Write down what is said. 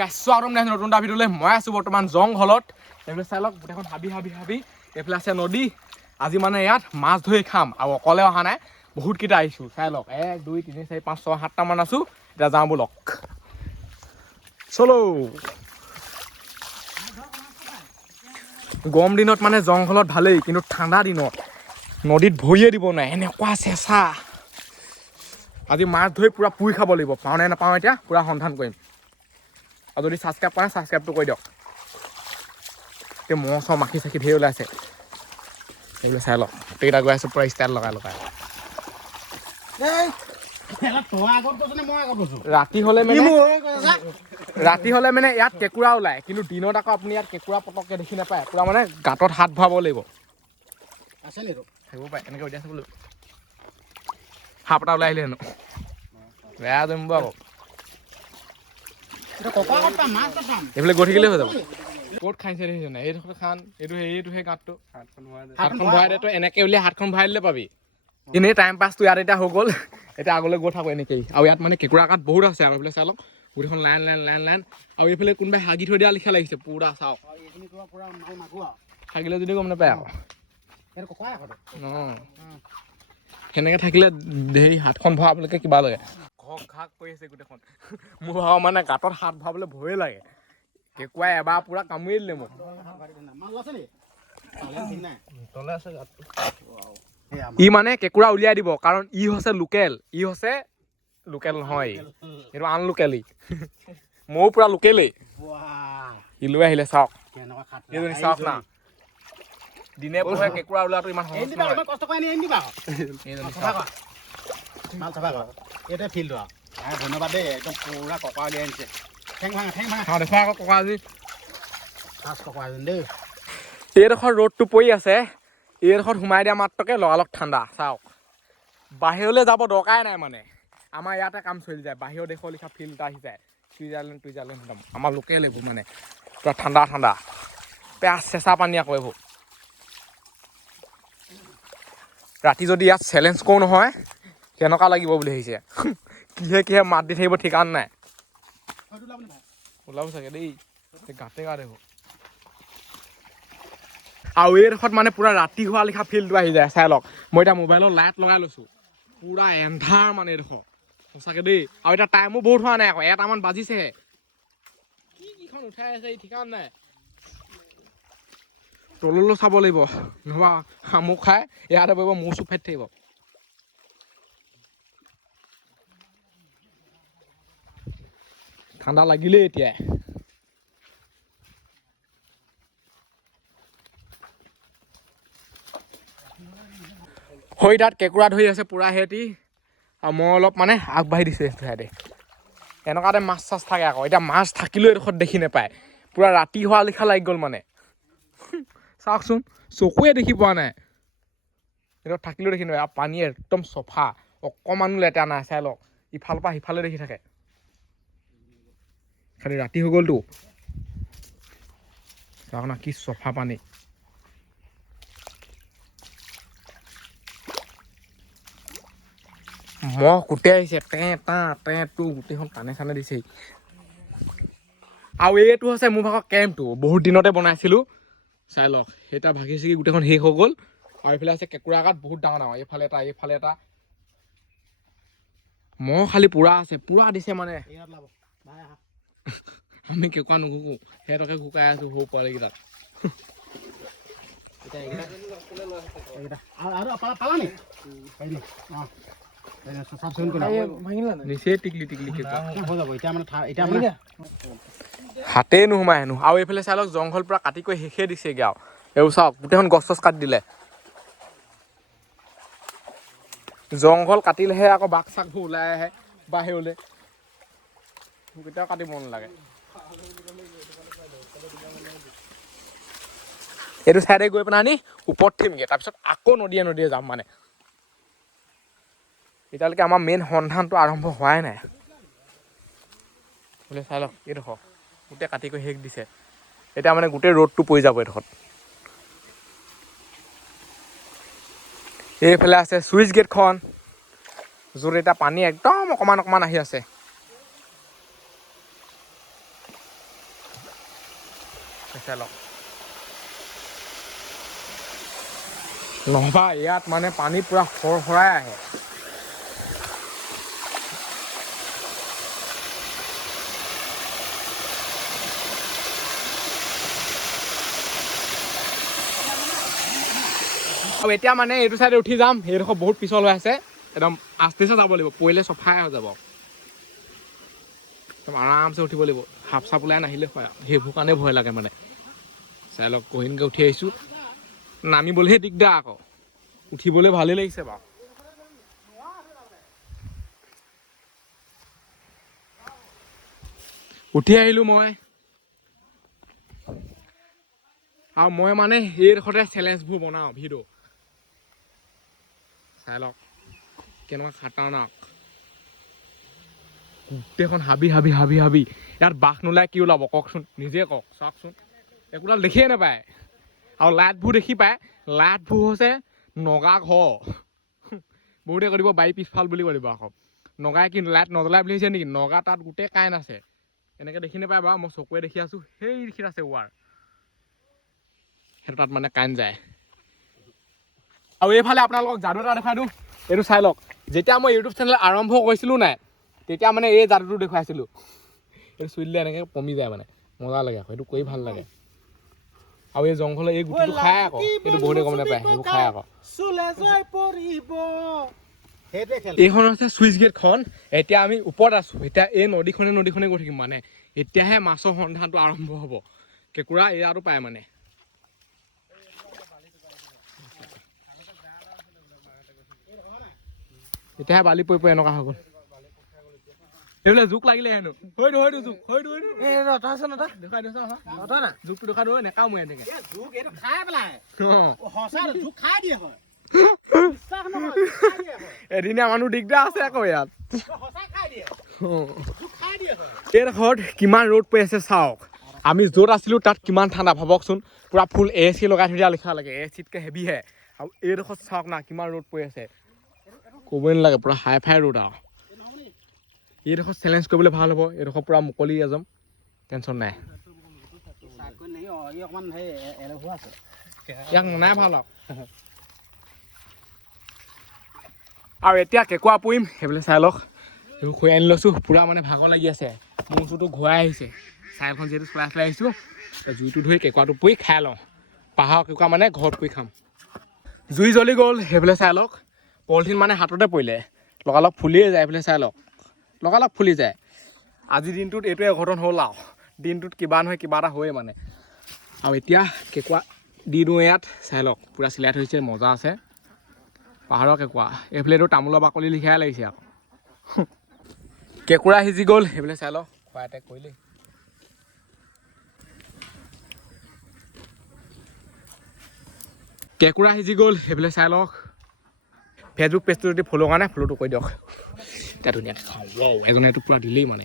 গাইছো আৰু নতুন এটা ভিডিঅ'লৈ মই আছো বৰ্তমান জংঘলত এইফালে চাই লওক গোটেইখন হাবি এইফালে আছে নদী আজি মানে ইয়াত মাছ ধৰি খাম আৰু অকলে অহা নাই বহুত কেইটা আহিছো চাই লওক 1 2 3 4 5 6 7টা মান আছো এতিয়া যাওঁ বলক চলো গৰম দিনত মানে জংঘলত ভালেই কিন্তু ঠাণ্ডা দিনত নদীত ভৰিয়ে দিব নাই এনেকুৱা চেঁচা আজি মাছ ধৰি পুৰা পুৰি খাব লাগিব পাওঁ নে নাপাওঁ এতিয়া পুৰা সন্ধান কৰিম আৰু যদি ছাবস্ক্ৰাইব কৰা ছাবস্ক্ৰাইবটো কৰি দিয়ক এতিয়া মহ চহ মাখি চাখি ধেৰ ওলাইছে এইবিলাক চাই লওক গোটেইকেইটা গৈ আছোঁ পুৰা ষ্টাইল লগাই ৰাতি হ'লে মানে ইয়াত কেঁকুৰা ওলায় কিন্তু দিনত আকৌ আপুনি ইয়াত কেঁকুৰা পটককৈ দেখি নাপায় পুৰা মানে গাঁতত হাত ভৰাব লাগিব থাকিব পাৰে এনেকৈ উলিয়াই চাবলৈ সাপ এটা ওলাই আহিলে হেনো বেয়া জমিব আকৌ এইফালে গৈ থাকিলে হৈ যাব ক'ত খাইছে দেখিছে নাই এইডোখৰ খান এইটোহে গাঁতটো হাতখন ভৰাই দে তই এনেকৈ উলিয়াই হাতখন ভৰাই দিলে পাবি এনেই টাইম পাছটো ইয়াত এতিয়া হৈ গ'ল এতিয়া আগলৈ গৈ থাকোঁ এনেকেই আৰু ইয়াত মানে কেঁকুৰা কাঠ বহুত আছে আৰু এইফালে চাই লওক গোটেইখন লাইন আৰু এইফালে কোনোবাই হাগি থৈ দিয়া লিখা লাগিছে পুৰা চাওক হাগিলে যদি গম নাপায় আকৌ সেনেকৈ থাকিলে হেৰি হাতখন ভৰাবলৈকে কিবা লাগে ঘক ঘাক কৰি আছে গোটেইখন মোৰ ভাগৰ মানে গাঁতত হাত ভৰাবলৈ ভয়ে লাগে কেঁকুৰাই এবাৰ পুৰা কামুৰি দিলে মোক ই মানে কেঁকুৰা উলিয়াই দিব কাৰণ ই হৈছে লোকেল নহয় এইটো আনলোকেল ময়ো পুৰা লোকেলেই ই লৈ আহিলে চাওক এইজনী চাওক না দিনে পোহে কেঁকুৰা ওলোৱাটো ইমান সহজ নহয় ধন্যবাদ দেই একদম পুৰা ককা উলিয়াই আনিছে দেখুৱা আকৌ ককা আজি ককা দেই এইডোখৰ ৰ'দটো পৰি আছে এইডোখৰত সোমাই দিয়া মাত্ৰকে লগালগ ঠাণ্ডা চাওক বাহিৰলৈ যাব দৰকাৰাই নাই মানে আমাৰ ইয়াতে কাম চলি যায় বাহিৰৰ দেশৰ লিখা ফিল্ড এটা আহি যায় চুইজাৰলেণ্ড একদম আমাৰ লোকেল এইবোৰ মানে পুৰা ঠাণ্ডা পেঁয়াজ চেঁচা পানী আকৌ এইবোৰ ৰাতি যদি ইয়াত চেলেঞ্জ কৰোঁ নহয় কেনেকুৱা লাগিব বুলি ভাবিছে কিহে মাত দি থাকিব ঠিকান নাই ওলাব চাগে দেই গাতে এইবোৰ আৰু এইডোখৰত মানে পুৰা ৰাতি হোৱা লিখা ফিল্ডটো আহি যায় চাই লওক মই এতিয়া মোবাইলৰ লাইট লগাই লৈছোঁ পুৰা এন্ধাৰ মানে এইডোখৰ সঁচাকৈ দেই আৰু এতিয়া টাইমো বহুত হোৱা নাই আকৌ 1টামান বাজিছেহে কিখন উঠাই আছে এই ঠিকান নাই তললৈ চাব লাগিব নহবা শামুক খাই ইয়াতে পৰিব মূৰ চুপ ফাটি থাকিব ঠাণ্ডা লাগিলেই এতিয়া হৈ তাত কেঁকুৰা ধৰি আছে পুৰা সিহঁতি আৰু মই অলপ মানে আগবাঢ়ি দিছোঁ সিহঁতে এনেকুৱাতে মাছ চাছ থাকে আকৌ এতিয়া মাছ থাকিলেও এডোখৰত দেখি নাপায় পুৰা ৰাতি হোৱা লিখা লাগি গ'ল মানে চাওকচোন চকুৱে দেখি পোৱা নাই এইডোখৰত থাকিলেও দেখি নাপায় আৰু পানী একদম চফা অকণমানো লেতেৰা নাই চাই লওক ইফালৰ পৰা সিফালে দেখি থাকে খালি ৰাতি হৈ গ'লতো চাওক না কি চফা পানী মহ গোটেই আহিছে টো গোটেইখন টানে চানে দিছে আৰু এইটো হৈছে মোৰ ভাগৰ কেম্পটো বহুত দিনতে বনাইছিলোঁ চাই লওক সেইটা ভাগি ছিগি গোটেইখন শেষ হৈ গ'ল আৰু এইফালে আছে কেঁকুৰা গাঁত বহুত ডাঙৰ এইফালে এটা মহ খালি পুৰা আছে পুৰা দিছে মানে আমি কেঁকুৰা নুঘুকো সিহঁতকে ঘুকাই আছো সৰু পোৱালিকেইটাক হাতেই নোসোমাই হেনো আৰু এইফালে চাই লওক জংঘল পুৰা কাটি কৰি শেষে দিছেগে আৰু এইবোৰ চাওক গোটেইখন গছ চছ কাটি দিলে জংঘল কাটিলেহে আকৌ বাঘ চাকবোৰ ওলাই আহে বাহিৰলৈ কেতিয়াও কাটিব নালাগে এইটো চাইডে গৈ পেলাই আনি ওপৰত থিমগে তাৰপিছত আকৌ নদীয়ে যাম মানে এতিয়ালৈকে আমাৰ মেইন সন্ধানটো আৰম্ভ হোৱাই নাই বোলে চাই লওক এইডোখৰ গোটেই কাটি কৰি শেষ দিছে এতিয়া মানে গোটেই ৰ'দটো পৰি যাব এইডোখৰত এইফালে আছে চুইচ গেটখন য'ত এতিয়া পানী একদম অকণমান আহি আছে চাই লওক নহবা ইয়াত মানে পানী পুৰা সৰসৰাই আহে আৰু এতিয়া মানে এইটো চাইডে উঠি যাম এইডোখৰ বহুত পিছল হৈ আছে একদম আস্তেছে যাব লাগিব পৰিলে চফাই হৈ যাব একদম আৰামছে উঠিব লাগিব সাপ চাপ ওলাই নাহিলে হয় সেইবোৰ কাৰণে ভয় লাগে মানে চাই লওক কহিনকৈ উঠি আহিছোঁ নামিবলৈহে দিগদাৰ আকৌ উঠিবলৈ ভালেই লাগিছে বাৰু উঠি আহিলোঁ মই আৰু মই মানে এইডোখৰতে চেলেঞ্জবোৰ বনাওঁ ভিডিঅ' চাই লওক কেনেকুৱা খাটাৰনাক গোটেইখন হাবি হাবি হাবি হাবি ইয়াত বাঘ নোলাই কি ওলাব কওকচোন নিজে কওক চাওকচোন একোডাল দেখিয়ে নাপায় আৰু লাইটবোৰ দেখি পায় লাইটবোৰ হৈছে নগা ঘৰ বহুতে কৈ দিব বাৰী পিছফাল বুলি কৈ দিব আকৌ নগাই কি লাইট নজ্বলাই বুলি ভাবিছে নেকি নগা তাত গোটেই কাৰেণ্ট আছে এনেকৈ দেখি নাপায় বাৰু মই চকুৱে দেখি আছোঁ সেই দেখি আছে ৱাৰ সেইটো তাত মানে কাৰেণ্ট যায় আৰু এইফালে আপোনালোকক যাদু এটা দেখাই দিওঁ এইটো চাই লওক যেতিয়া মই ইউটিউব চেনেল আৰম্ভ কৰিছিলোঁ নাই তেতিয়া মানে এই যাদুটো দেখুৱাইছিলোঁ এইটো চুই দিলে এনেকৈ কমি যায় মানে মজা লাগে আকৌ এইটো কৰি ভাল লাগে আৰু এই জংঘলৰ এই গুটিটো খাই আকৌ এইটো বহুতে গম নাপায় সেইবোৰ খাই আকৌ এইখন হৈছে চুইচ গেটখন এতিয়া আমি ওপৰত আছোঁ এতিয়া এই নদীখনে গৈ থাকিম মানে এতিয়াহে মাছৰ সন্ধানটো আৰম্ভ হ'ব কেঁকুৰা এয়াটো পায় মানে এতিয়াহে বালি পৰি এনেকুৱা হৈ গ'ল এইবিলাক জোক লাগিলে হেনো হয়তো জোক হয়তো দেখুৱাই দিছ জোকটো দেখুৱাই দিওঁ নেকাও মই এনেকৈ এদিনীয়া মানুহ দিগদাৰ আছে আকৌ ইয়াত এইডোখৰত কিমান ৰ'দ পৰি আছে চাওক আমি য'ত আছিলোঁ তাত কিমান ঠাণ্ডা ভাবকচোন পুৰা ফুল AC লগাই থৈ দিয়া লিখা লাগে ACতকৈ হেভিহে আৰু এইডোখৰত চাওক না কিমান ৰ'দ পৰি আছে ক'বই নালাগে পুৰা হাই ফাই ৰ'দ আৰু এইডোখৰ চেলেঞ্জ কৰিবলৈ ভাল হ'ব এইডোখৰ পুৰা মুকলি এজম টেনশ্যন নাই ইয়াক নাই ভাল আৰু এতিয়া কেঁকুৰা পুৰিম সেইবিলাক চাই লওক সেইবোৰ খুৱাই আনি লৈছোঁ পুৰা মানে ভাগৰ লাগি আছে মোৰ ওচৰতো ঘূৰাই আহিছে চাইলখন যিহেতু চলাই আহিছোঁ জুইটো ধৰি কেঁকুৰাটো পুৰি খাই লওঁ পাহাৰৰ কেঁকুৰা মানে ঘৰত পুৰি খাম জুই জ্বলি গ'ল সেইফালে চাই লওক পলিথিন মানে হাততে পৰিলে লগালগ ফুলিয়ে যায় এইফালে চাই লওক লগালগ ফুলি যায় আজিৰ দিনটোত এইটোৱে অঘটন হ'ল আৰু দিনটোত কিবা নহয় কিবা এটা হয়েই মানে আৰু এতিয়া কেঁকুৰা দি দিওঁ ইয়াত চাই লওক পূৰা চিলাই থৈছে মজা আছে পাহাৰৰ কেঁকুৰা এইফালে এইটো তামোলৰ বাকলি লিখাই লাগিছে আকৌ কেঁকুৰা সিজি গ'ল সেইফালে চাই লওক খোৱা এটেক কৰিলেই কেঁকুৰা সিজি গ'ল সেইফালে চাই লওক ফেচবুক পেজটো যদি ফ'ল' কৰা নাই ফ'ল'টো কৰি দিয়ক এতিয়া ধুনীয়াকৈ খাওঁ ৱাও এজনে এইটো পূৰা দিলেই মানে